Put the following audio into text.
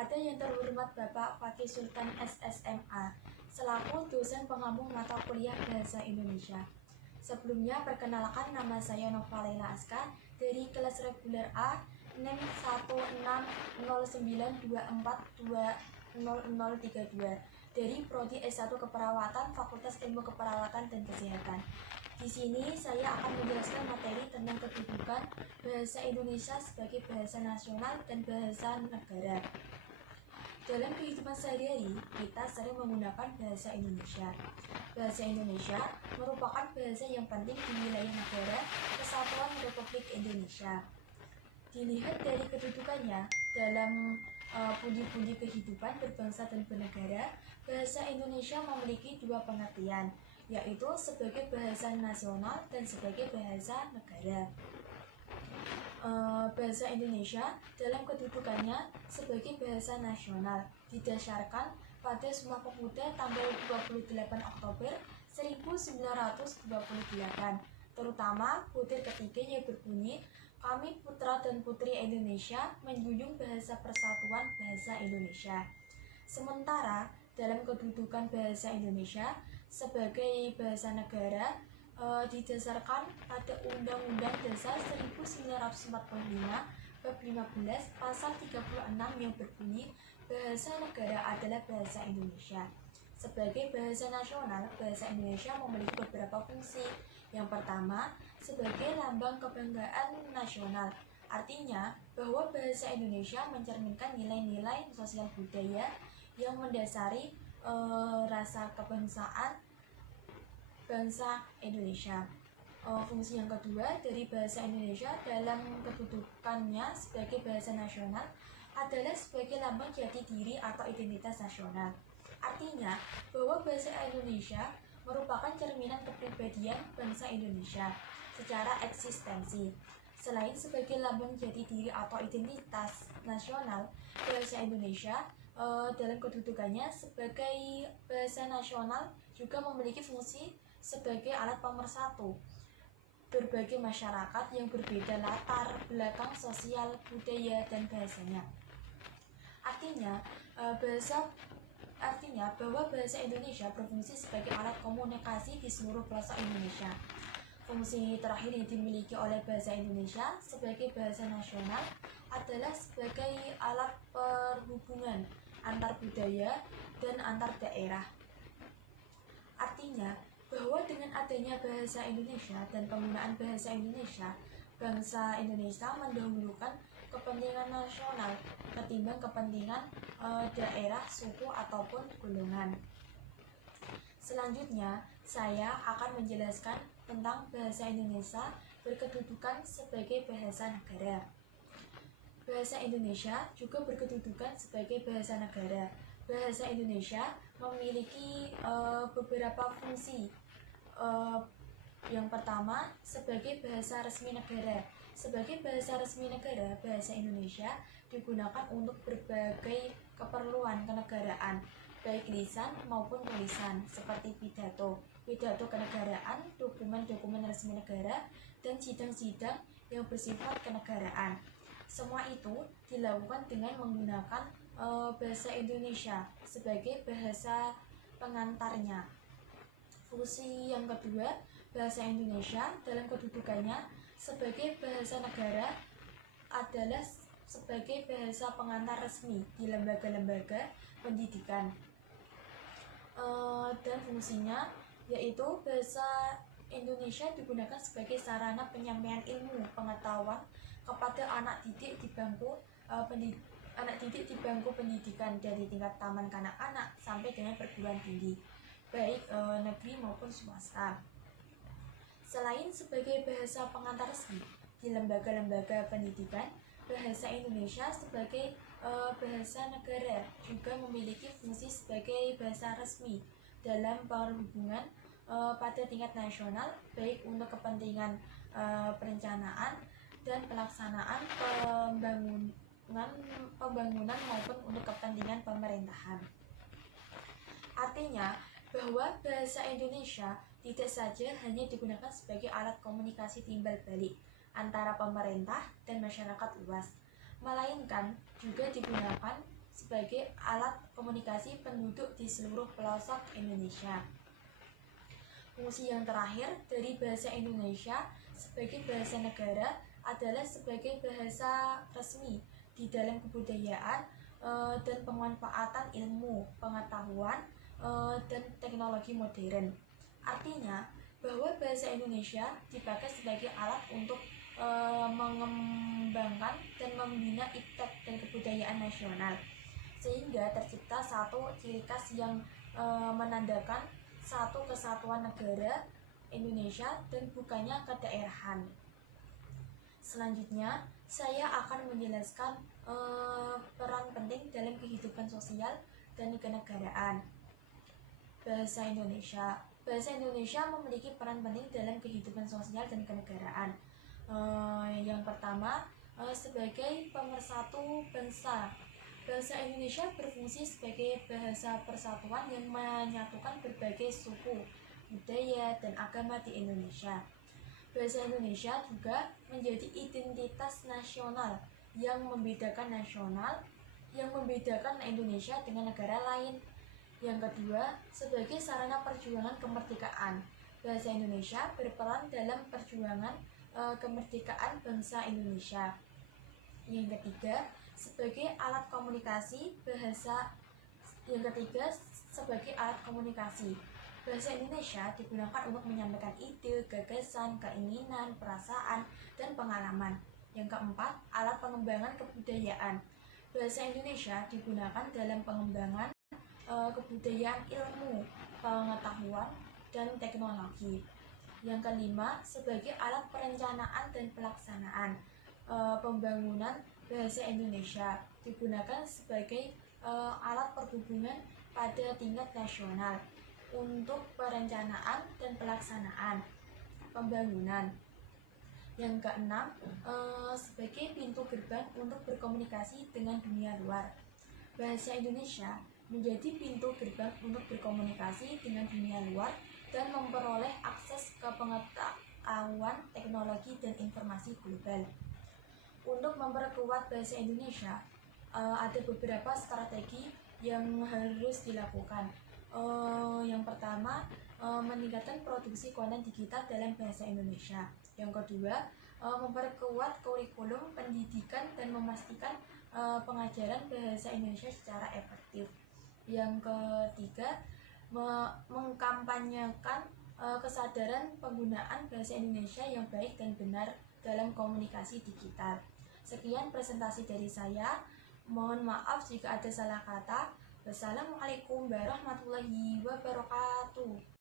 kepada yang terhormat Bapak Fakih Sultan SSMA selaku dosen pengampu mata kuliah Bahasa Indonesia. Sebelumnya perkenalkan, nama saya Nova Laila Aska dari kelas reguler A NIM 16092420032 dari Prodi S1 Keperawatan Fakultas Ilmu Keperawatan dan Kesehatan. Di sini saya akan menjelaskan materi tentang kedudukan bahasa Indonesia sebagai bahasa nasional dan bahasa negara. Dalam kehidupan sehari-hari, kita sering menggunakan bahasa Indonesia. Bahasa Indonesia merupakan bahasa yang penting di wilayah negara Kesatuan Republik Indonesia. Dilihat dari kedudukannya dalam pundi-pundi kehidupan berbangsa dan bernegara, bahasa Indonesia memiliki dua pengertian, yaitu sebagai bahasa nasional dan sebagai bahasa negara. Bahasa Indonesia dalam kedudukannya sebagai bahasa nasional didasarkan pada Sumpah Pemuda tanggal 28 Oktober 1928, terutama butir ketiga yang berbunyi, "Kami putra dan putri Indonesia menjunjung bahasa persatuan bahasa Indonesia." Sementara dalam kedudukan bahasa Indonesia sebagai bahasa negara didasarkan pada Undang-Undang Dasar 1945 bab 15 pasal 36 yang berbunyi, bahasa negara adalah bahasa Indonesia. Sebagai bahasa nasional, bahasa Indonesia memiliki beberapa fungsi. Yang pertama, sebagai lambang kebanggaan nasional. Artinya bahwa bahasa Indonesia mencerminkan nilai-nilai sosial budaya yang mendasari rasa kebangsaan bangsa Indonesia. Fungsi yang kedua dari bahasa Indonesia dalam kedudukannya sebagai bahasa nasional adalah sebagai lambang jati diri atau identitas nasional. Artinya bahwa bahasa Indonesia merupakan cerminan kepribadian bangsa Indonesia secara eksistensi. Selain sebagai lambang jati diri atau identitas nasional, bahasa Indonesia dalam kedudukannya sebagai bahasa nasional juga memiliki fungsi sebagai alat pemersatu berbagai masyarakat yang berbeda latar belakang sosial, budaya, dan bahasanya. Artinya bahwa bahasa Indonesia berfungsi sebagai alat komunikasi di seluruh pelosok Indonesia. Fungsi terakhir yang dimiliki oleh bahasa Indonesia sebagai bahasa nasional adalah sebagai alat perhubungan antar budaya dan antar daerah. Artinya bahwa dengan adanya bahasa Indonesia dan penggunaan bahasa Indonesia, bangsa Indonesia mendahulukan kepentingan nasional ketimbang kepentingan daerah, suku, ataupun golongan. Selanjutnya, saya akan menjelaskan tentang bahasa Indonesia berkedudukan sebagai bahasa negara. Bahasa Indonesia juga berkedudukan sebagai bahasa negara. Bahasa Indonesia memiliki beberapa fungsi. Yang pertama, sebagai bahasa resmi negara. Sebagai bahasa resmi negara, bahasa Indonesia digunakan untuk berbagai keperluan kenegaraan, baik lisan maupun tulisan, seperti pidato kenegaraan, dokumen-dokumen resmi negara, dan sidang-sidang yang bersifat kenegaraan. Semua itu dilakukan dengan menggunakan bahasa Indonesia sebagai bahasa pengantarnya. Fungsi yang kedua, bahasa Indonesia dalam kedudukannya sebagai bahasa negara adalah sebagai bahasa pengantar resmi di lembaga-lembaga pendidikan. Dan fungsinya yaitu bahasa Indonesia digunakan sebagai sarana penyampaian ilmu pengetahuan kepada anak didik di bangku pendidikan dari tingkat taman kanak-kanak sampai dengan perguruan tinggi, baik negeri maupun swasta. Selain sebagai bahasa pengantar resmi di lembaga-lembaga pendidikan, bahasa Indonesia sebagai bahasa negara juga memiliki fungsi sebagai bahasa resmi dalam perhubungan pada tingkat nasional, baik untuk kepentingan perencanaan dan pelaksanaan pembangunan maupun untuk kepentingan pemerintahan. Artinya bahwa bahasa Indonesia tidak saja hanya digunakan sebagai alat komunikasi timbal balik antara pemerintah dan masyarakat luas, melainkan juga digunakan sebagai alat komunikasi penduduk di seluruh pelosok Indonesia. Fungsi yang terakhir dari bahasa Indonesia sebagai bahasa negara adalah sebagai bahasa resmi di dalam kebudayaan dan pemanfaatan ilmu, pengetahuan, dan teknologi modern. Artinya bahwa bahasa Indonesia dipakai sebagai alat untuk mengembangkan dan membina iptek dan kebudayaan nasional, sehingga tercipta satu ciri khas yang menandakan satu kesatuan negara Indonesia dan bukannya kedaerahan. Selanjutnya, saya akan menjelaskan peran penting dalam kehidupan sosial dan kenegaraan bahasa Indonesia. Bahasa Indonesia memiliki peran penting dalam kehidupan sosial dan kenegaraan. Yang pertama, sebagai pemersatu bangsa. Bahasa Indonesia berfungsi sebagai bahasa persatuan yang menyatukan berbagai suku, budaya, dan agama di Indonesia. Bahasa Indonesia juga menjadi identitas nasional yang membedakan Indonesia dengan negara lain. Yang kedua, sebagai sarana perjuangan kemerdekaan. Bahasa Indonesia berperan dalam perjuangan kemerdekaan bangsa Indonesia. Yang ketiga, sebagai alat komunikasi. Bahasa Indonesia digunakan untuk menyampaikan ide, gagasan, keinginan, perasaan, dan pengalaman. Yang keempat, alat pengembangan kebudayaan. Bahasa Indonesia digunakan dalam pengembangan kebudayaan, ilmu, pengetahuan, dan teknologi. Yang kelima, sebagai alat perencanaan dan pelaksanaan pembangunan. Bahasa Indonesia digunakan sebagai alat perhubungan pada tingkat nasional untuk perencanaan dan pelaksanaan pembangunan. Yang keenam, sebagai pintu gerbang untuk berkomunikasi dengan dunia luar. Bahasa Indonesia menjadi pintu gerbang untuk berkomunikasi dengan dunia luar dan memperoleh akses ke pengetahuan, teknologi, dan informasi global. Untuk memperkuat bahasa Indonesia, ada beberapa strategi yang harus dilakukan. Yang pertama, meningkatkan produksi konten digital dalam bahasa Indonesia. Yang kedua, memperkuat kurikulum pendidikan dan memastikan pengajaran bahasa Indonesia secara efektif. Yang ketiga, mengkampanyekan kesadaran penggunaan bahasa Indonesia yang baik dan benar dalam komunikasi digital. Sekian presentasi dari saya. Mohon maaf jika ada salah kata. Wassalamualaikum warahmatullahi wabarakatuh.